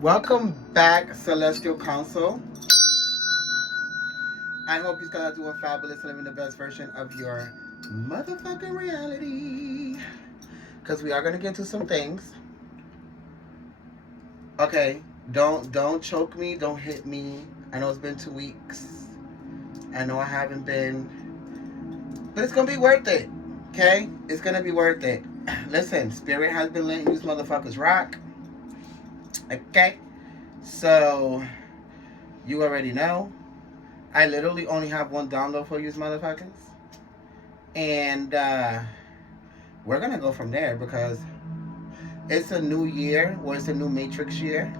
Welcome back, Celestial Council. I hope you guys are doing fabulous, living the best version of your motherfucking reality. Because we are gonna get into some things. Okay, don't choke me, don't hit me. I know it's been 2 weeks. I know I haven't been, but it's gonna be worth it. Okay, it's gonna be worth it. Listen, Spirit has been letting you motherfuckers rock. Okay, so you already know. I literally only have one download for you motherfuckers. And we're going to go from there because it's a new year, or it's a new matrix year,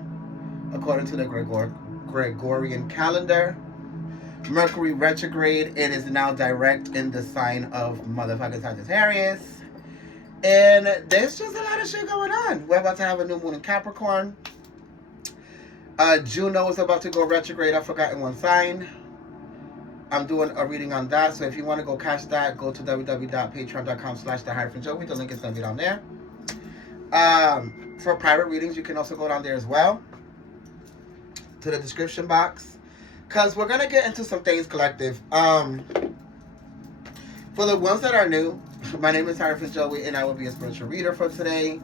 according to the Gregorian calendar. Mercury retrograde, it is now direct in the sign of motherfucking Sagittarius. And there's just a lot of shit going on. We're about to have a new moon in Capricorn. Juno is about to go retrograde. I forgot in one sign. I'm doing a reading on that. So if you want to go catch that, go to www.patreon.com/the-joey. The link is going to be down there. For private readings, you can also go down there as well to the description box. Because we're going to get into some things, collective. For the ones that are new, my name is Hierophant Joey, and I will be a spiritual reader for today.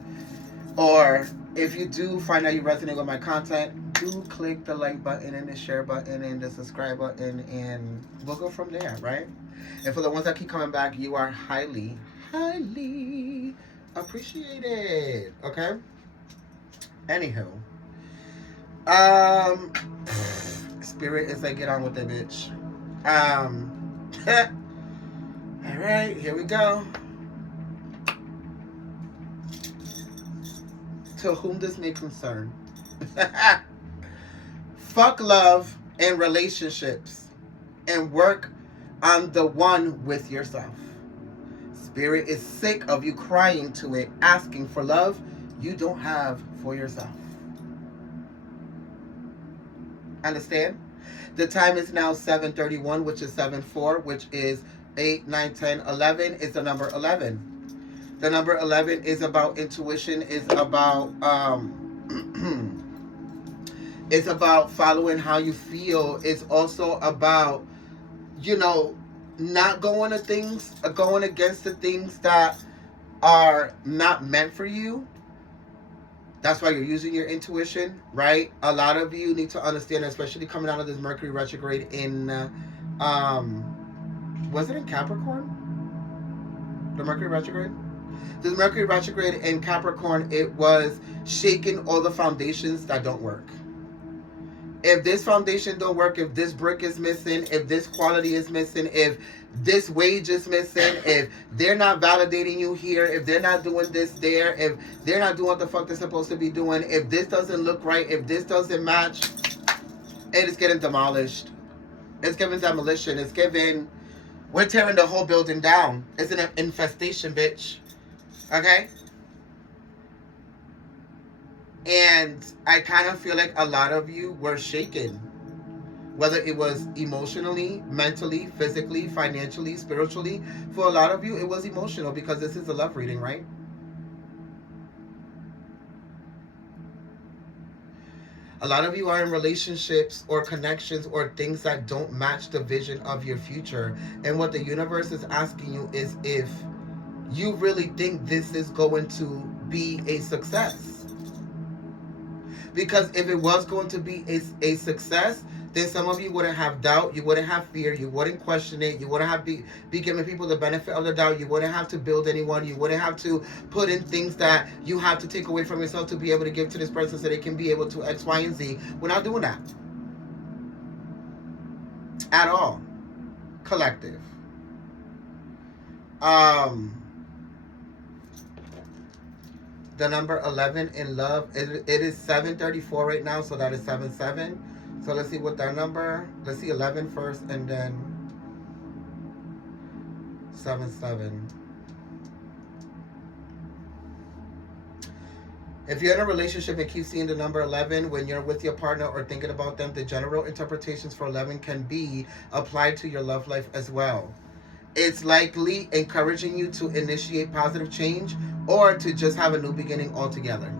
Or if you do find out you resonate with my content, do click the like button and the share button and the subscribe button, and we'll go from there, right? And for the ones that keep coming back, you are highly, highly appreciated. Okay? Anywho. Spirit is like, get on with it, bitch. Alright, here we go. To whom this may concern. Fuck love and relationships and work on the one with yourself. Spirit is sick of you crying to it, asking for love you don't have for yourself. Understand? The time is now 7:31, which is 7/4, which is 8, 9, 10, 11 is the number 11. The number 11 is about intuition, is about it's about following how you feel. It's also about, not going against the things that are not meant for you. That's why you're using your intuition, right? A lot of you need to understand, especially coming out of this Mercury retrograde in, was it in Capricorn? The Mercury retrograde? This Mercury retrograde in Capricorn, it was shaking all the foundations that don't work. If this foundation don't work, if this brick is missing, if this quality is missing, if this wage is missing, if they're not validating you here, if they're not doing this there, if they're not doing what the fuck they're supposed to be doing, if this doesn't look right, if this doesn't match, it is getting demolished. It's giving demolition. It's giving, we're tearing the whole building down. It's an infestation, bitch. Okay? And I kind of feel like a lot of you were shaken. Whether it was emotionally, mentally, physically, financially, spiritually. For a lot of you, it was emotional because this is a love reading, right? A lot of you are in relationships or connections or things that don't match the vision of your future. And what the universe is asking you is if you really think this is going to be a success. Because if it was going to be a success, then some of you wouldn't have doubt, you wouldn't have fear, you wouldn't question it, you wouldn't have be giving people the benefit of the doubt, you wouldn't have to build anyone, you wouldn't have to put in things that you have to take away from yourself to be able to give to this person so they can be able to X, Y, and Z. We're not doing that. At all. Collective. The number 11 in love, it is 7:34 right now, so that is 7/7. So let's see what that number, let's see 11 first and then 7/7. If you're in a relationship and keep seeing the number 11 when you're with your partner or thinking about them, the general interpretations for 11 can be applied to your love life as well. It's likely encouraging you to initiate positive change or to just have a new beginning altogether.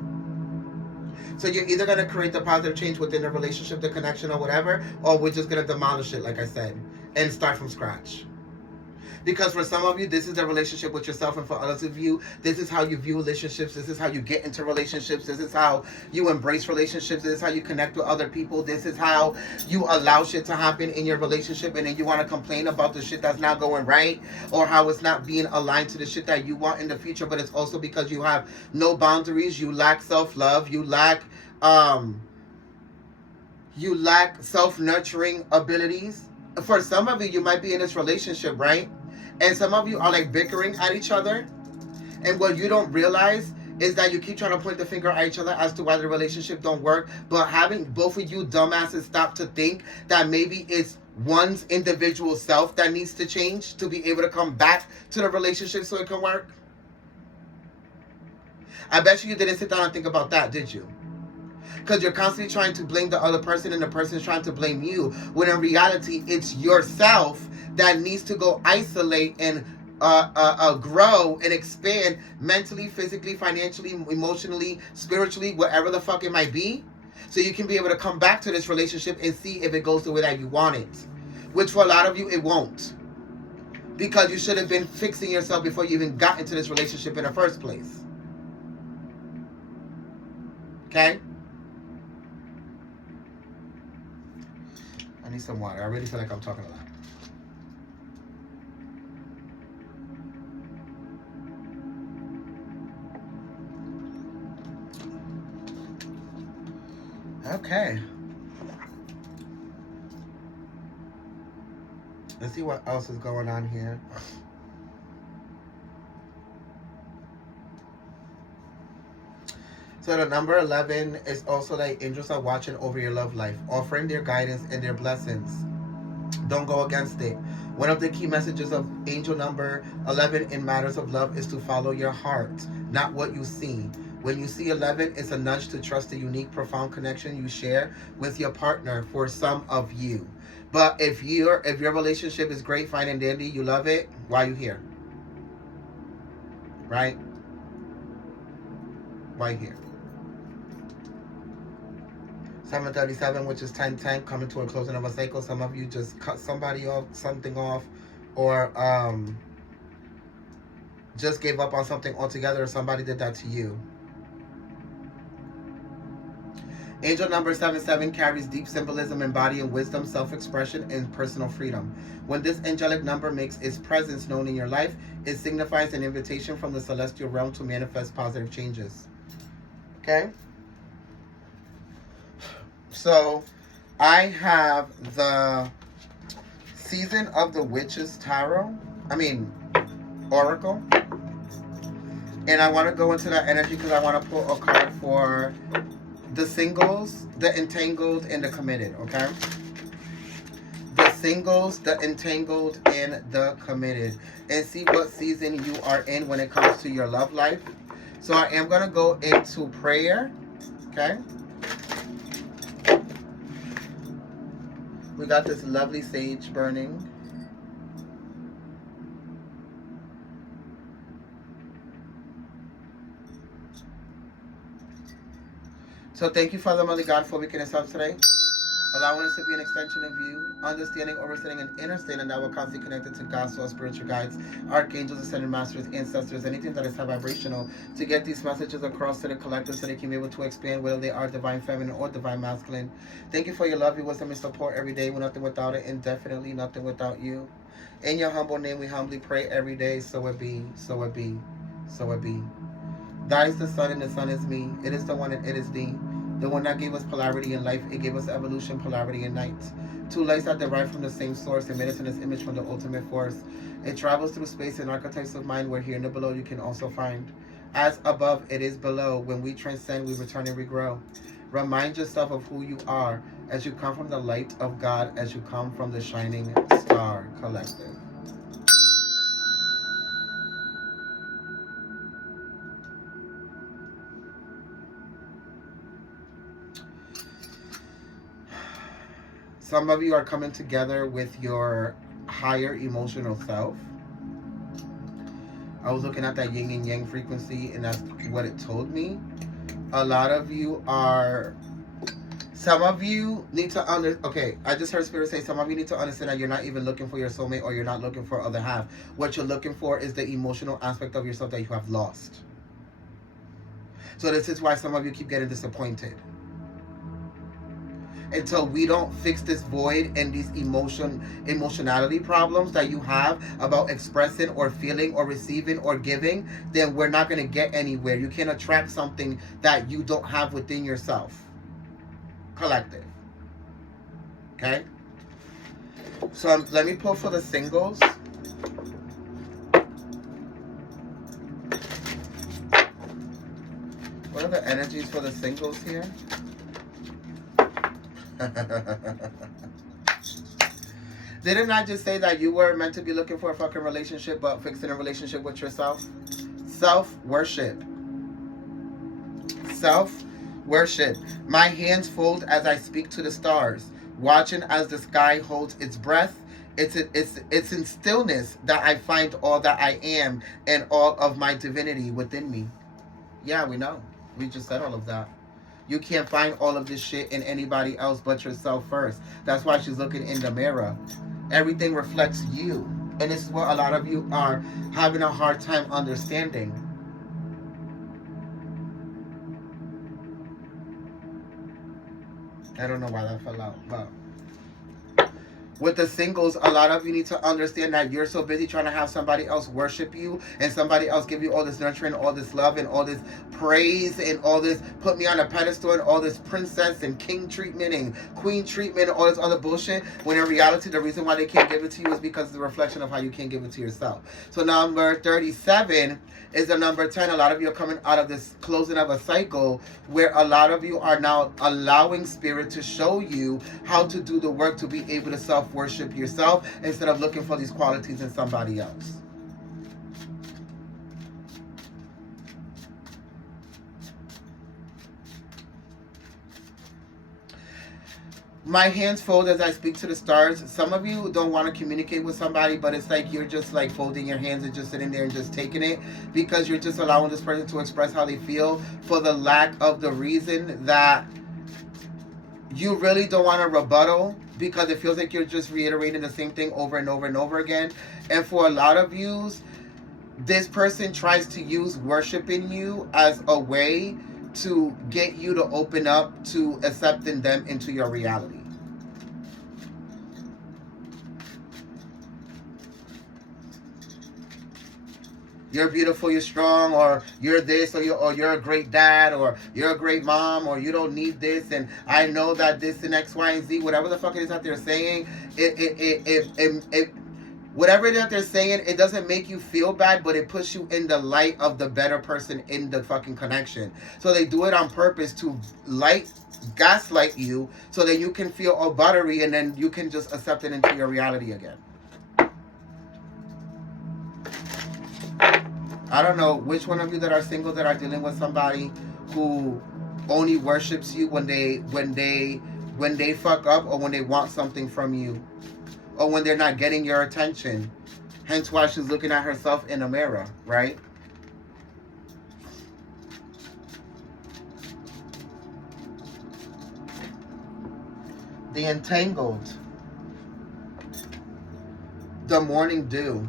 So you're either going to create the positive change within the relationship, the connection, or whatever, or we're just going to demolish it, like I said, and start from scratch. Because for some of you, this is the relationship with yourself, and for others of you, this is how you view relationships. This is how you get into relationships. This is how you embrace relationships. This is how you connect with other people. This is how you allow shit to happen in your relationship, and then you want to complain about the shit that's not going right, or how it's not being aligned to the shit that you want in the future. But it's also because you have no boundaries. You lack self-love. You lack self-nurturing abilities. For some of you, you might be in this relationship, right? And some of you are like bickering at each other. And what you don't realize is that you keep trying to point the finger at each other as to why the relationship don't work. But having both of you dumbasses stop to think that maybe it's one's individual self that needs to change to be able to come back to the relationship so it can work. I bet you didn't sit down and think about that, did you? Because you're constantly trying to blame the other person and the person's trying to blame you, when in reality it's yourself that needs to go isolate and grow and expand mentally, physically, financially, emotionally, spiritually, whatever the fuck it might be, so you can be able to come back to this relationship and see if it goes the way that you want it. Which for a lot of you it won't, because you should have been fixing yourself before you even got into this relationship in the first place. Okay? I need some water. I really feel like I'm talking a lot. Okay. Let's see what else is going on here. So the number 11 is also like angels are watching over your love life, offering their guidance and their blessings. Don't go against it. One of the key messages of angel number 11 in matters of love is to follow your heart, not what you see. When you see 11, it's a nudge to trust the unique, profound connection you share with your partner for some of you. But if your relationship is great, fine and dandy, you love it, why are you here? Right? Why here? 7:37, which is 10:10, coming to a closing of a cycle. Some of you just cut somebody off, something off, or just gave up on something altogether, or somebody did that to you. Angel number 77 carries deep symbolism, embodying wisdom, self-expression, and personal freedom. When this angelic number makes its presence known in your life, it signifies an invitation from the celestial realm to manifest positive changes. Okay? So, I have the Season of the Witches Oracle. And I want to go into that energy because I want to pull a card for the singles, the entangled, and the committed, okay? The singles, the entangled, and the committed. And see what season you are in when it comes to your love life. So I am going to go into prayer, okay? We got this lovely sage burning. So thank you, Father, Mother God, for waking us up today, allowing us to be an extension of you, understanding, overstanding, and understanding that we're constantly connected to God, so our spiritual guides, archangels, ascended masters, ancestors, anything that is high vibrational, to get these messages across to the collective so they can be able to expand whether they are divine feminine or divine masculine. Thank you for your love, your wisdom, and support every day. We're nothing without it, and definitely nothing without you. In your humble name, we humbly pray every day, so it be, so it be, so it be. That is the sun, and the sun is me. It is the one, and it is thee. The one that gave us polarity in life, it gave us evolution, polarity in night. Two lights that derive from the same source and made us in its image from the ultimate force. It travels through space and archetypes of mind where here in the below you can also find. As above, it is below. When we transcend, we return and we grow. Remind yourself of who you are as you come from the light of God, as you come from the shining star collective. Some of you are coming together with your higher emotional self. I was looking at that yin and yang frequency, and that's what it told me. A lot of you are... Some of you need to okay, I just heard Spirit say some of you need to understand that you're not even looking for your soulmate, or you're not looking for other half. What you're looking for is the emotional aspect of yourself that you have lost. So this is why some of you keep getting disappointed. Until we don't fix this void and these emotionality problems that you have about expressing or feeling or receiving or giving, then we're not going to get anywhere. You can't attract something that you don't have within yourself. Collective. Okay? So let me pull for the singles. What are the energies for the singles here? Didn't I just say that you were meant to be looking for a fucking relationship, but fixing a relationship with yourself? Self-worship. Self-worship. My hands fold as I speak to the stars, watching as the sky holds its breath. It's in stillness that I find all that I am and all of my divinity within me. Yeah, we know. We just said all of that. You can't find all of this shit in anybody else but yourself first. That's why she's looking in the mirror. Everything reflects you. And this is what a lot of you are having a hard time understanding. I don't know why that fell out, but... With the singles, a lot of you need to understand that you're so busy trying to have somebody else worship you and somebody else give you all this nurturing, all this love and all this praise and all this put me on a pedestal and all this princess and king treatment and queen treatment and all this other bullshit, when in reality the reason why they can't give it to you is because it's a reflection of how you can't give it to yourself. So number 37 is the number 10. A lot of you are coming out of this closing of a cycle where a lot of you are now allowing spirit to show you how to do the work to be able to self-worship yourself instead of looking for these qualities in somebody else. My hands fold as I speak to the stars. Some of you don't want to communicate with somebody, but it's like you're just like folding your hands and just sitting there and just taking it because you're just allowing this person to express how they feel for the lack of the reason that you really don't want to rebuttal, because it feels like you're just reiterating the same thing over and over and over again. And for a lot of you, this person tries to use worshiping you as a way to get you to open up to accepting them into your reality. You're beautiful, you're strong, or you're this, or you're a great dad, or you're a great mom, or you don't need this, and I know that this and X, Y, and Z, whatever the fuck it is that they're saying, whatever it is that they're saying, it doesn't make you feel bad, but it puts you in the light of the better person in the fucking connection. So they do it on purpose to gaslight you so that you can feel all buttery and then you can just accept it into your reality again. I don't know which one of you that are single that are dealing with somebody who only worships you when they fuck up, or when they want something from you, or when they're not getting your attention. Hence why she's looking at herself in a mirror, right? The entangled. The morning dew.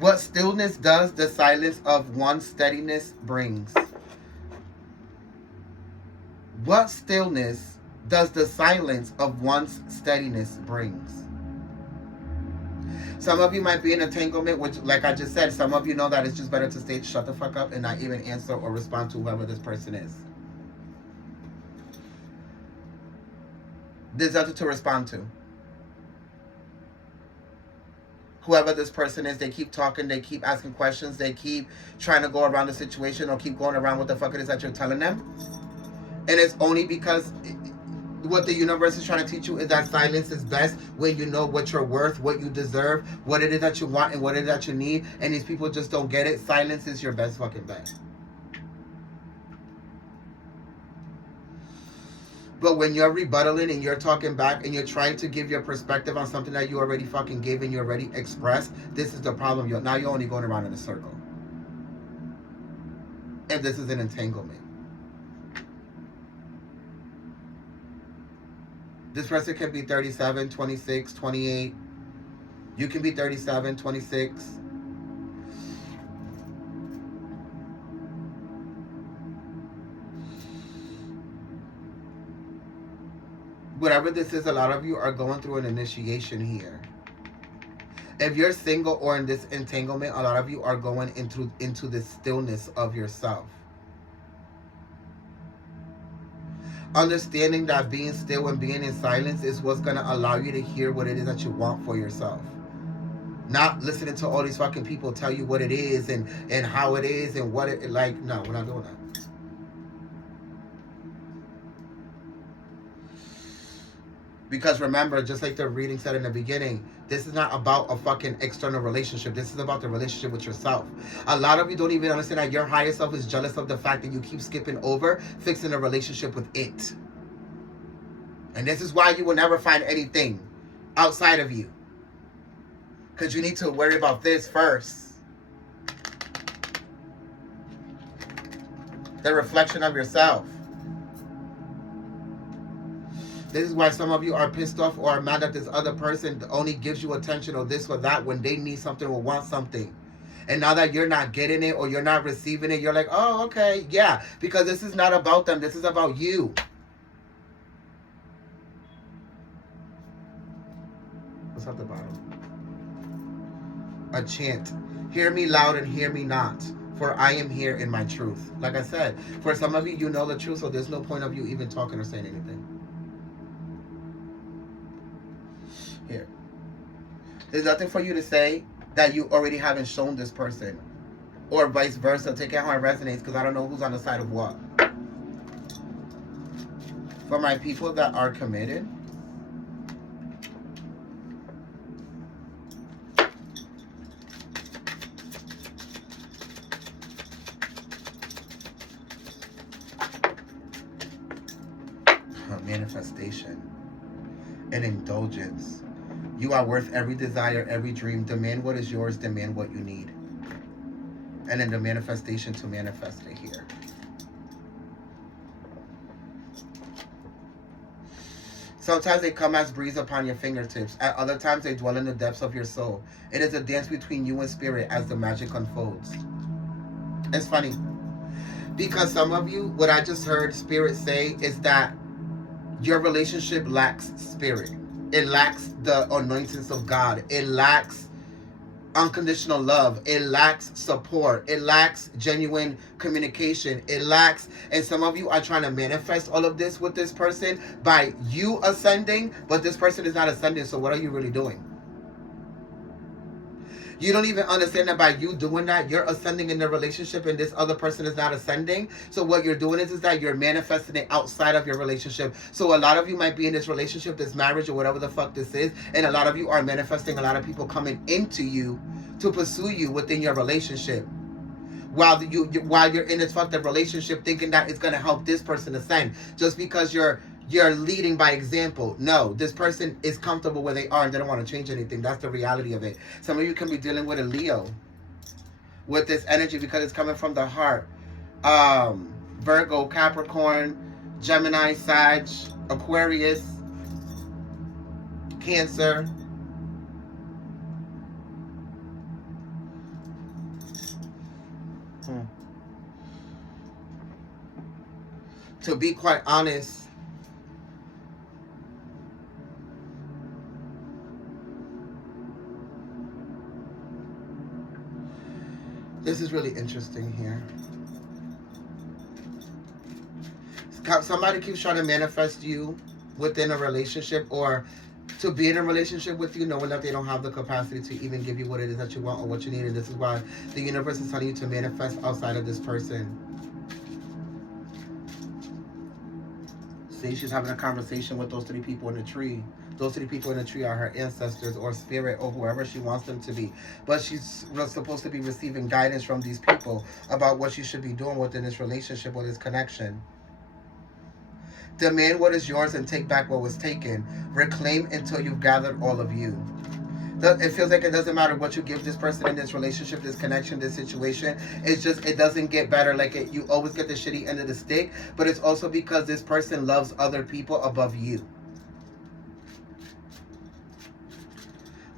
What stillness does, the silence of one's steadiness brings. What stillness does the silence of one's steadiness brings? Some of you might be in entanglement, which, like I just said, some of you know that it's just better to stay, shut the fuck up and not even answer or respond to whoever this person is. There's nothing to respond to. Whoever this person is, they keep talking, they keep asking questions, they keep trying to go around the situation or keep going around what the fuck it is that you're telling them. And it's only because what the universe is trying to teach you is that silence is best when you know what you're worth, what you deserve, what it is that you want, and what it is that you need. And these people just don't get it. Silence is your best fucking bet. But when you're rebuttaling and you're talking back and you're trying to give your perspective on something that you already fucking gave and you already expressed, this is the problem. Now you're only going around in a circle. And this is an entanglement. This person can be 37, 26, 28. You can be 37, 26. Whatever this is, a lot of you are going through an initiation here. If you're single or in this entanglement, a lot of you are going into the stillness of yourself. Understanding that being still and being in silence is what's going to allow you to hear what it is that you want for yourself. Not listening to all these fucking people tell you what it is and how it is and what it like. No, we're not doing that. Because remember, just like the reading said in the beginning, this is not about a fucking external relationship. This is about the relationship with yourself. A lot of you don't even understand that your higher self is jealous of the fact that you keep skipping over fixing a relationship with it. And this is why you will never find anything outside of you. Because you need to worry about this first. The reflection of yourself. This is why some of you are pissed off or are mad that this other person only gives you attention or this or that when they need something or want something. And now that you're not getting it or you're not receiving it, you're like, oh, okay, yeah. Because this is not about them. This is about you. What's at the bottom? A chant. Hear me loud and hear me not. For I am here in my truth. Like I said, for some of you, you know the truth, so there's no point of you even talking or saying anything. Here. There's nothing for you to say that you already haven't shown this person. Or vice versa. Take it how it resonates because I don't know who's on the side of what. For my people that are committed, manifestation and indulgence. You are worth every desire, every dream. Demand what is yours, demand what you need. And then the manifestation to manifest it here. Sometimes they come as breeze upon your fingertips. At other times they dwell in the depths of your soul. It is a dance between you and spirit as the magic unfolds. It's funny. Because some of you, what I just heard spirit say is that your relationship lacks spirit. It lacks the anointings of God. It lacks unconditional love. It lacks support. It lacks genuine communication. It lacks, and some of you are trying to manifest all of this with this person by you ascending, but this person is not ascending, so what are you really doing? You don't even understand that by you doing that, you're ascending in the relationship and this other person is not ascending. So what you're doing is that you're manifesting it outside of your relationship. So a lot of you might be in this relationship, this marriage, or whatever the fuck this is. And a lot of you are manifesting a lot of people coming into you to pursue you within your relationship. While you're in this fucked up relationship thinking that it's going to help this person ascend. Just because you're leading by example. No, this person is comfortable where they are and they don't want to change anything. That's the reality of it. Some of you can be dealing with a Leo with this energy because it's coming from the heart. Virgo, Capricorn, Gemini, Sag, Aquarius, Cancer. To be quite honest, this is really interesting here. Somebody keeps trying to manifest you within a relationship or to be in a relationship with you knowing that they don't have the capacity to even give you what it is that you want or what you need. And this is why the universe is telling you to manifest outside of this person. See, she's having a conversation with those 3 people in the tree. Those 3 people in the tree are her ancestors or spirit or whoever she wants them to be. But she's supposed to be receiving guidance from these people about what she should be doing within this relationship or this connection. Demand what is yours and take back what was taken. Reclaim until you've gathered all of you. It feels like it doesn't matter what you give this person in this relationship, this connection, this situation. It's just, it doesn't get better. Like you always get the shitty end of the stick. But it's also because this person loves other people above you.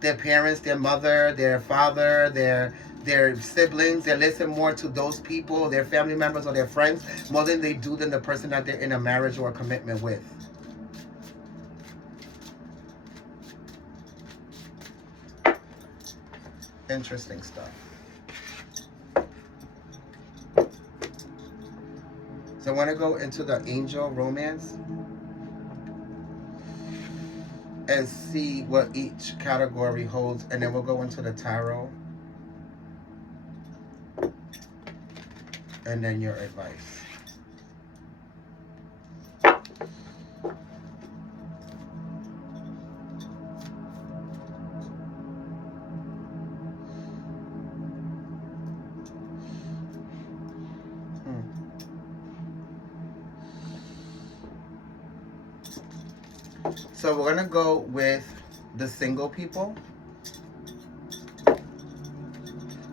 their parents, their mother, their father, their siblings. They listen more to those people, their family members or their friends, more than they do than the person that they're in a marriage or a commitment with. Interesting stuff. So I want to go into the angel romance and see what each category holds, and then we'll go into the tarot and then your advice. So we're gonna go with the single people.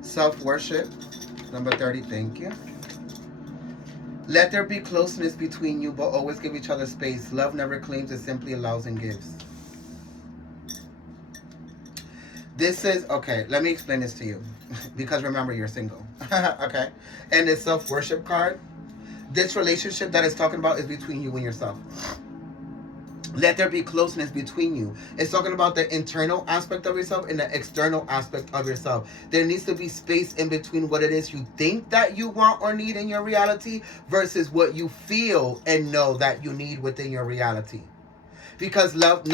Self-worship, number 30, thank you. Let there be closeness between you, but always give each other space. Love never claims, it simply allows and gives. This is, okay, let me explain this to you. Because remember, you're single. Okay? And the self-worship card, this relationship that it's talking about is between you and yourself. Let there be closeness between you. It's talking about the internal aspect of yourself and the external aspect of yourself. There needs to be space in between what it is you think that you want or need in your reality versus what you feel and know that you need within your reality. Because love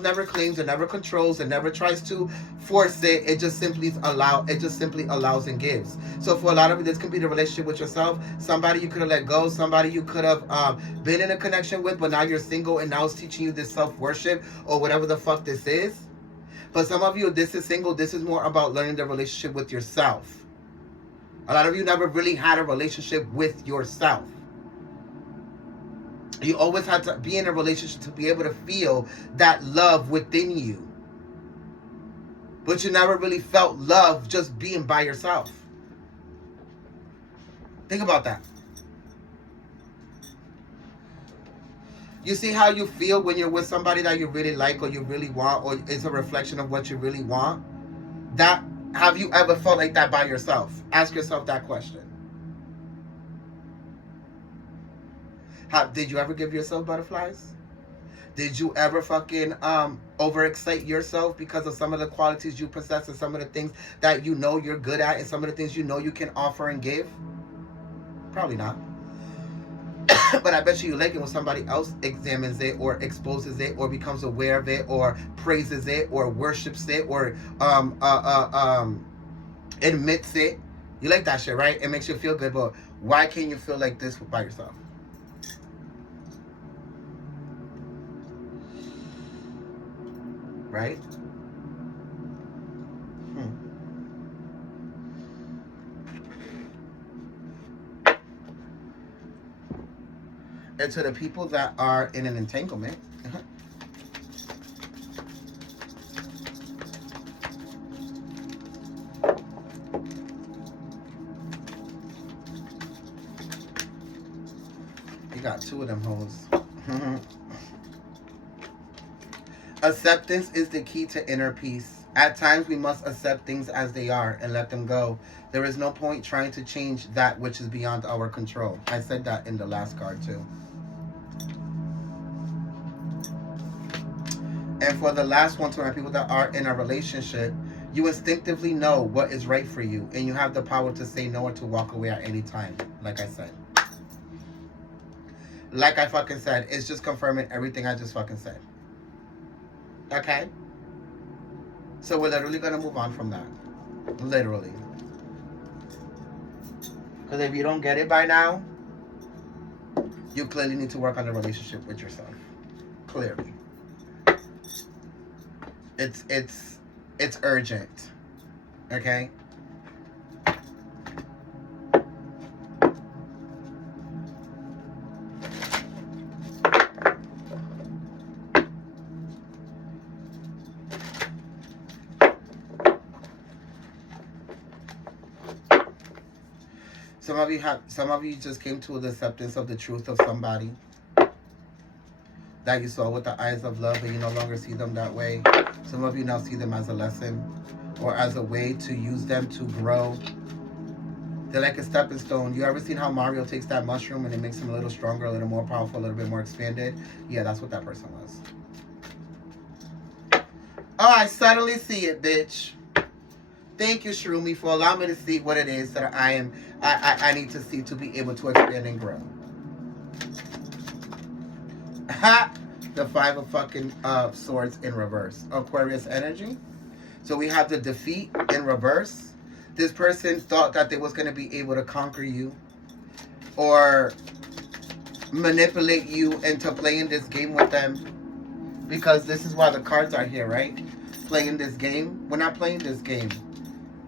never claims, it never controls, it never tries to force it. It just simply allows and gives. So for a lot of you, this could be the relationship with yourself. Somebody you could have let go, somebody you could have been in a connection with, but now you're single and now it's teaching you this self-worship or whatever the fuck this is. But some of you, this is single, this is more about learning the relationship with yourself. A lot of you never really had a relationship with yourself. You always had to be in a relationship to be able to feel that love within you. But you never really felt love just being by yourself. Think about that. You see how you feel when you're with somebody that you really like or you really want, or it's a reflection of what you really want? That, have you ever felt like that by yourself? Ask yourself that question. Did you ever give yourself butterflies? Did you ever fucking overexcite yourself because of some of the qualities you possess and some of the things that you know you're good at and some of the things you know you can offer and give? Probably not. But I bet you like it when somebody else examines it or exposes it or becomes aware of it or praises it or worships it or admits it. You like that shit, right? It makes you feel good, but why can't you feel like this by yourself? Right? And to the people that are in an entanglement, you got two of them hoes. Acceptance is the key to inner peace. At times we must accept things as they are and let them go. There is no point trying to change that which is beyond our control. I said that in the last card too. And for the last one, to my people that are in a relationship, you instinctively know what is right for you and you have the power to say no or to walk away at any time. Like I said. Like I fucking said, it's just confirming everything I just fucking said. Okay? So we're literally going to move on from that. Literally. Because if you don't get it by now, you clearly need to work on the relationship with yourself. Clearly. It's urgent. Okay? Some of you just came to the acceptance of the truth of somebody. that you saw with the eyes of love and you no longer see them that way. Some of you now see them as a lesson or as a way to use them to grow. They're like a stepping stone. You ever seen how Mario takes that mushroom and it makes him a little stronger, a little more powerful, a little bit more expanded? Yeah, that's what that person was. Oh, I suddenly see it, bitch. Thank you, Shroomy, for allowing me to see what it is that I need to see to be able to expand and grow. Ha! The Five of fucking Swords in reverse. Aquarius energy. So we have the defeat in reverse. This person thought that they was going to be able to conquer you or manipulate you into playing this game with them, because this is why the cards are here, right? Playing this game. We're not playing this game.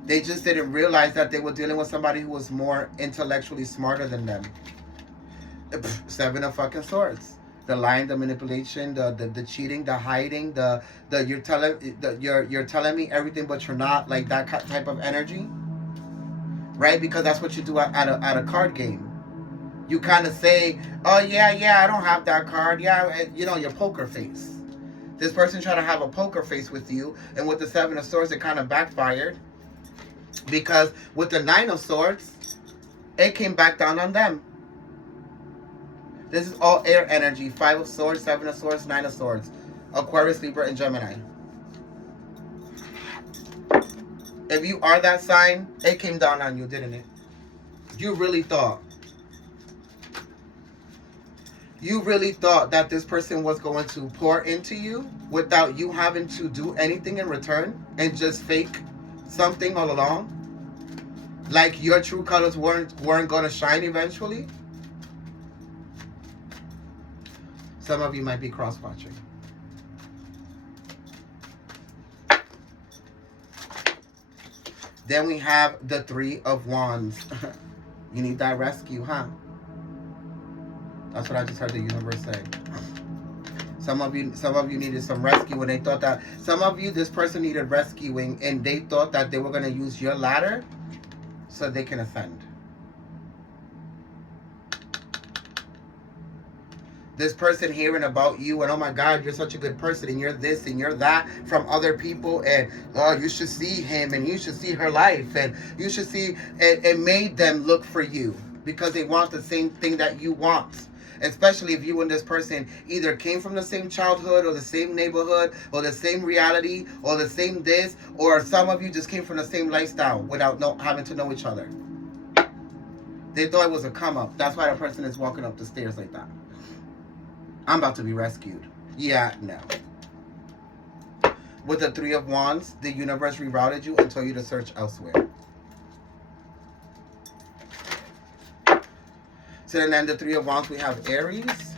They just didn't realize that they were dealing with somebody who was more intellectually smarter than them. Seven of fucking Swords. The lying, the manipulation, the cheating, the hiding, you're telling me everything but you're not, like that type of energy, right? Because that's what you do at a card game. You kind of say, oh yeah, I don't have that card. Yeah, you know, your poker face. This person tried to have a poker face with you, and with the Seven of Swords, it kind of backfired. Because with the Nine of Swords, it came back down on them. This is all air energy. Five of Swords, Seven of Swords, Nine of Swords. Aquarius, Libra, and Gemini. If you are that sign, it came down on you, didn't it? You really thought that this person was going to pour into you without you having to do anything in return and just fake something all along? Like your true colors weren't going to shine eventually? Some of you might be cross-watching. Then we have the Three of Wands. You need that rescue, huh? That's what I just heard the universe say. Some of you needed some rescue, and they thought that some of you, this person needed rescuing, and they thought that they were going to use your ladder so they can ascend. This person hearing about you and, oh my God, you're such a good person and you're this and you're that from other people, and oh, you should see him and you should see her life and you should see, it made them look for you because they want the same thing that you want. Especially if you and this person either came from the same childhood or the same neighborhood or the same reality or the same this, or some of you just came from the same lifestyle without having to know each other. They thought it was a come up. That's why the person is walking up the stairs like that. I'm about to be rescued. Yeah, no. With the Three of Wands, the universe rerouted you and told you to search elsewhere. So then the Three of Wands, we have Aries.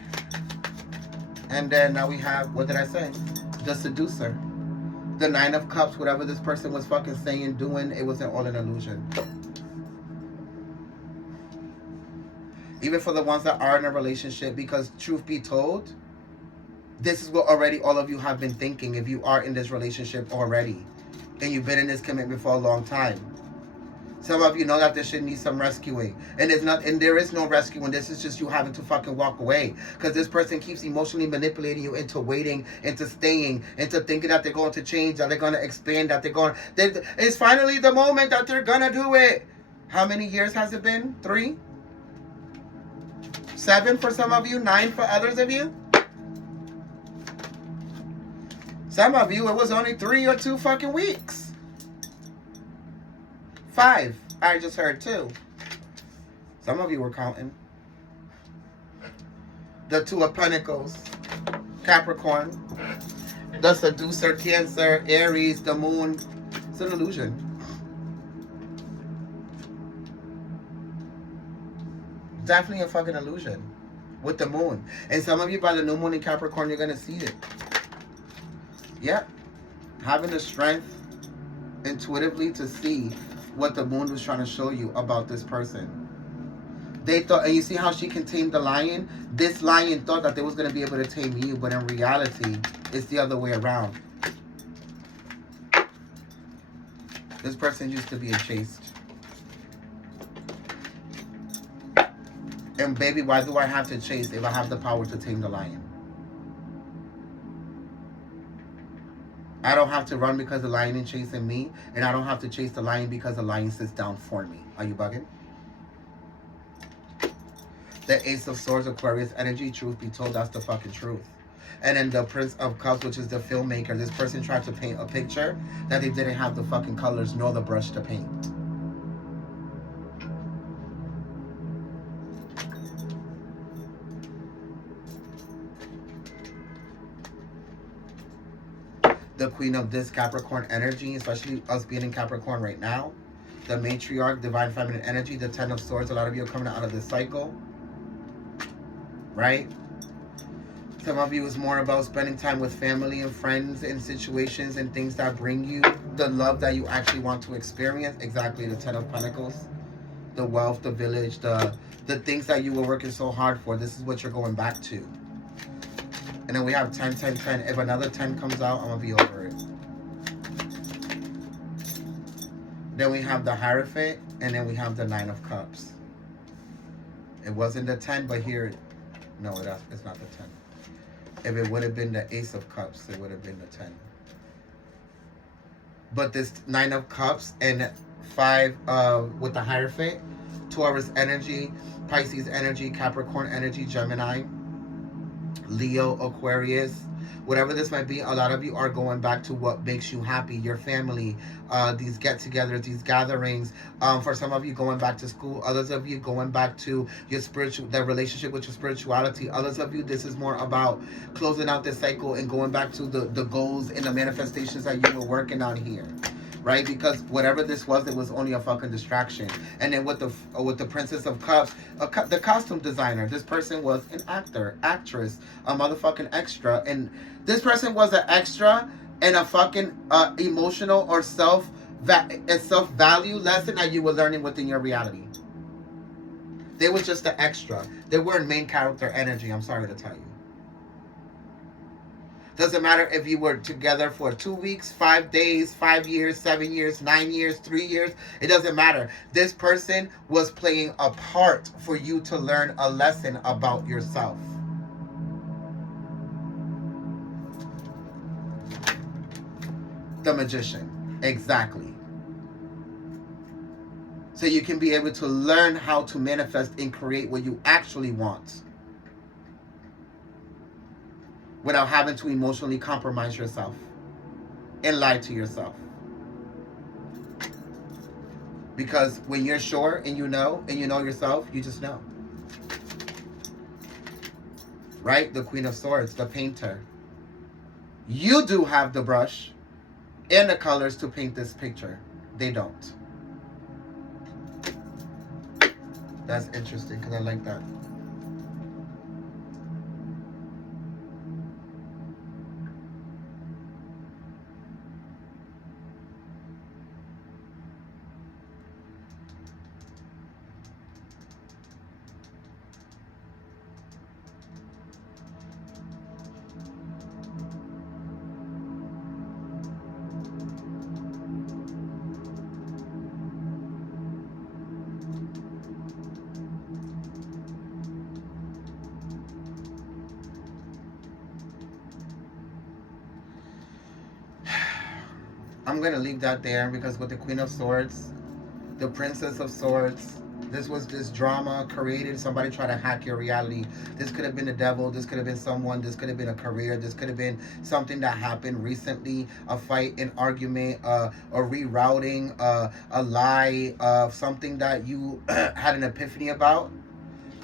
And then now we have, what did I say? The Seducer. The Nine of Cups, whatever this person was fucking saying, doing, it wasn't all an illusion. Even for the ones that are in a relationship, because truth be told, this is what already all of you have been thinking if you are in this relationship already. And you've been in this commitment for a long time. Some of you know that this should need some rescuing. And there is no rescuing. This is just you having to fucking walk away. Because this person keeps emotionally manipulating you into waiting, into staying, into thinking that they're going to change, that they're going to expand, that it's finally the moment that they're going to do it. How many years has it been? 3? 7 for some of you, 9 for others of you. Some of you, it was only 3 or 2 fucking weeks. 5. I just heard 2. Some of you were counting. The Two of Pentacles, Capricorn, the Seducer, Cancer, Aries, the Moon. It's an illusion. Definitely a fucking illusion with the Moon. And some of you, by the new moon in Capricorn, you're going to see it. Yep. Having the strength intuitively to see what the moon was trying to show you about this person. They thought, and you see how she can tame the lion? This lion thought that they was going to be able to tame you, but in reality, it's the other way around. This person used to be chased. And baby, why do I have to chase if I have the power to tame the lion? I don't have to run because the lion is chasing me, and I don't have to chase the lion because the lion sits down for me. Are you bugging? The Ace of Swords, Aquarius energy, truth be told, that's the fucking truth. And then the Prince of Cups, which is the filmmaker. This person tried to paint a picture that they didn't have the fucking colors nor the brush to paint. The Queen of this Capricorn energy, especially us being in Capricorn right now. The Matriarch, Divine Feminine energy, the Ten of Swords. A lot of you are coming out of this cycle. Right? Some of you is more about spending time with family and friends and situations and things that bring you the love that you actually want to experience. Exactly, the Ten of Pentacles. The wealth, the village, the things that you were working so hard for. This is what you're going back to. And then we have 10, 10, 10. If another 10 comes out, I'm going to be over it. Then we have the Hierophant, and then we have the 9 of Cups. It wasn't the 10, but here, no, it's not the 10. If it would have been the Ace of Cups, it would have been the 10. But this 9 of Cups and 5 with the Hierophant, Taurus energy, Pisces energy, Capricorn energy, Gemini, Leo, Aquarius, whatever this might be, a lot of you are going back to what makes you happy, your family, these get-togethers, these gatherings. For some of you, going back to school. Others of you going back to your the relationship with your spirituality. Others of you, this is more about closing out this cycle and going back to the goals and the manifestations that you were working on here. Right? Because whatever this was, it was only a fucking distraction. And then with the Princess of Cups, the costume designer, this person was an actor, actress, a motherfucking extra. And this person was an extra in a fucking emotional or self-value lesson that you were learning within your reality. They were just the extra. They weren't main character energy, I'm sorry to tell you. Doesn't matter if you were together for 2 weeks, 5 days, 5 years, 7 years, 9 years, 3 years. It doesn't matter. This person was playing a part for you to learn a lesson about yourself. The Magician. Exactly. So you can be able to learn how to manifest and create what you actually want, without having to emotionally compromise yourself and lie to yourself. Because when you're sure and you know yourself, you just know. Right? The Queen of Swords, the painter. You do have the brush and the colors to paint this picture. They don't. That's interesting because I like that. I'm going to leave that there because with the Queen of Swords, the Princess of Swords, this was this drama created. Somebody tried to hack your reality. This could have been the devil. This could have been someone. This could have been a career. This could have been something that happened recently. A fight, an argument, a rerouting, a lie, something that you had an epiphany about.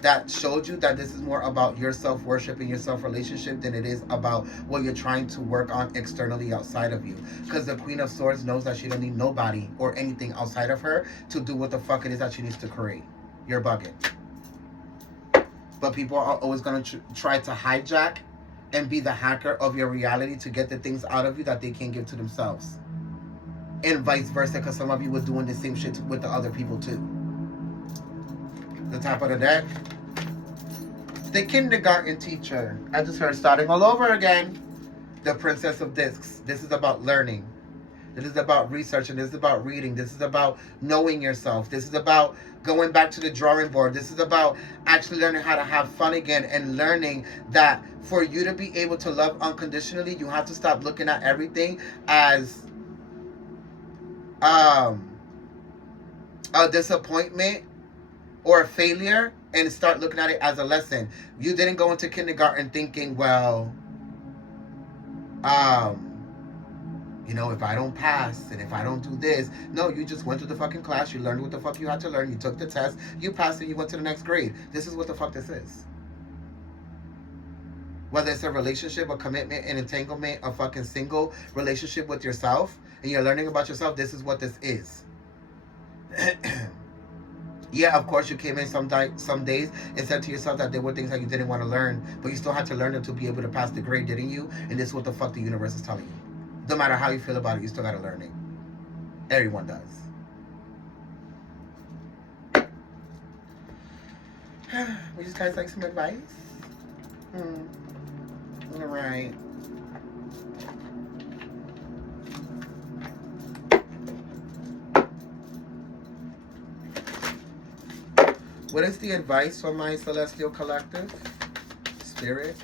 That showed you that this is more about your self-worship and your self-relationship than it is about what you're trying to work on externally outside of you. Because the Queen of Swords knows that she don't need nobody or anything outside of her to do what the fuck it is that she needs to create. You're bugging. But people are always going to try to hijack and be the hacker of your reality to get the things out of you that they can't give to themselves. And vice versa, because some of you were doing the same shit with the other people too. The top of the deck. The kindergarten teacher. I just heard starting all over again. The Princess of Discs. This is about learning. This is about researching. This is about reading. This is about knowing yourself. This is about going back to the drawing board. This is about actually learning how to have fun again and learning that for you to be able to love unconditionally, you have to stop looking at everything as a disappointment or a failure and start looking at it as a lesson. You didn't go into kindergarten thinking, well, you know, if I don't pass and if I don't do this. No, you just went through the fucking class. You learned what the fuck you had to learn. You took the test. You passed and you went to the next grade. This is what the fuck this is. Whether it's a relationship, a commitment, an entanglement, a fucking single relationship with yourself, and you're learning about yourself, this is what this is. Yeah, of course you came in some days and said to yourself that there were things that you didn't want to learn, but you still had to learn them to be able to pass the grade, didn't you? And this is what the fuck the universe is telling you. No matter how you feel about it, you still gotta learn it. Everyone does. Would you guys like some advice? All right. What is the advice from my celestial collective? Spirit,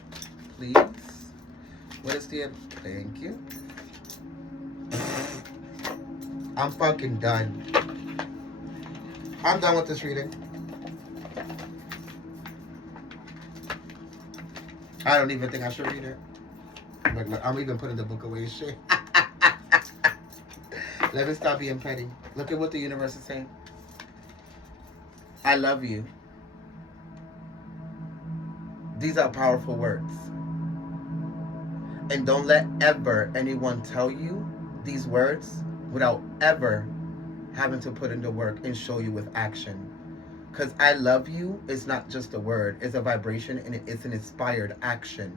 please. What is the... Thank you. I'm fucking done. I'm done with this reading. I don't even think I should read it. Look, I'm even putting the book away. Shit. Let me stop being petty. Look at what the universe is saying. I love you. These are powerful words. And don't let ever anyone tell you these words without ever having to put in the work and show you with action. Because I love you is not just a word. It's a vibration and it's an inspired action.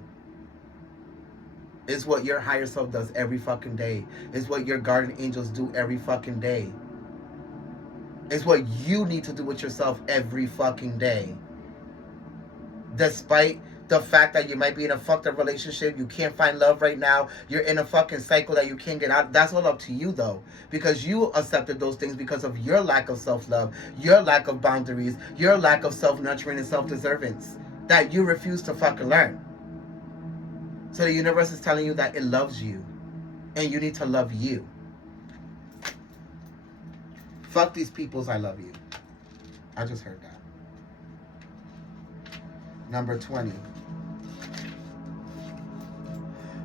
It's what your higher self does every fucking day. It's what your guardian angels do every fucking day. It's what you need to do with yourself every fucking day. Despite the fact that you might be in a fucked up relationship, you can't find love right now, you're in a fucking cycle that you can't get out. That's all up to you though. Because you accepted those things because of your lack of self-love, your lack of boundaries, your lack of self-nurturing and self-deservance that you refuse to fucking learn. So the universe is telling you that it loves you and you need to love you. Fuck these people's I love you. I just heard that. Number 20.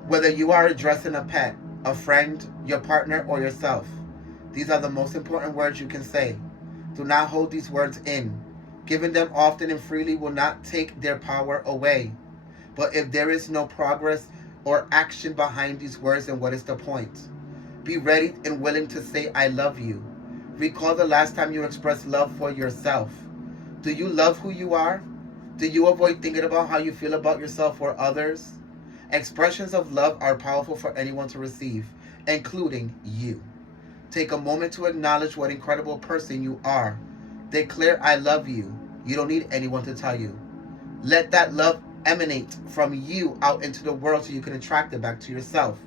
Whether you are addressing a pet, a friend, your partner, or yourself, these are the most important words you can say. Do not hold these words in. Giving them often and freely will not take their power away. But if there is no progress or action behind these words, then what is the point? Be ready and willing to say, I love you. Recall the last time you expressed love for yourself. Do you love who you are? Do you avoid thinking about how you feel about yourself or others? Expressions of love are powerful for anyone to receive, including you. Take a moment to acknowledge what incredible person you are. Declare, I love you. You don't need anyone to tell you. Let that love emanate from you out into the world so you can attract it back to yourself.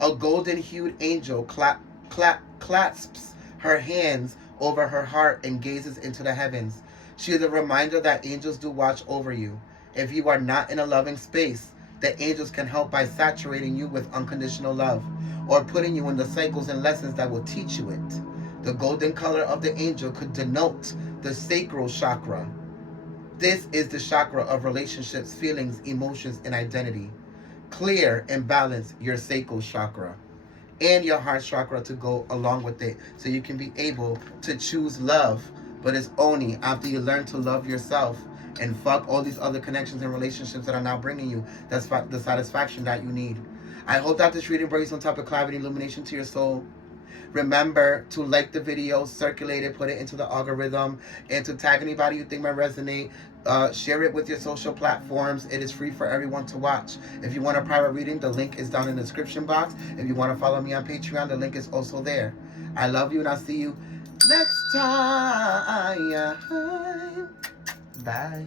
A golden-hued angel clasps her hands over her heart and gazes into the heavens. She is a reminder that angels do watch over you. If you are not in a loving space, the angels can help by saturating you with unconditional love or putting you in the cycles and lessons that will teach you it. The golden color of the angel could denote the sacral chakra. This is the chakra of relationships, feelings, emotions, and identity. Clear and balance your sacral chakra and your heart chakra to go along with it so you can be able to choose love. But it's only after you learn to love yourself and fuck all these other connections and relationships that are now bringing you that's the satisfaction that you need. I hope that this reading brings some type of clarity and illumination to your soul. Remember to like the video, circulate it, put it into the algorithm, and to tag anybody you think might resonate. Share it with your social platforms. It is free for everyone to watch. If you want a private reading, the link is down in the description box. If you want to follow me on Patreon, the link is also there. I love you and I'll see you next time. Bye.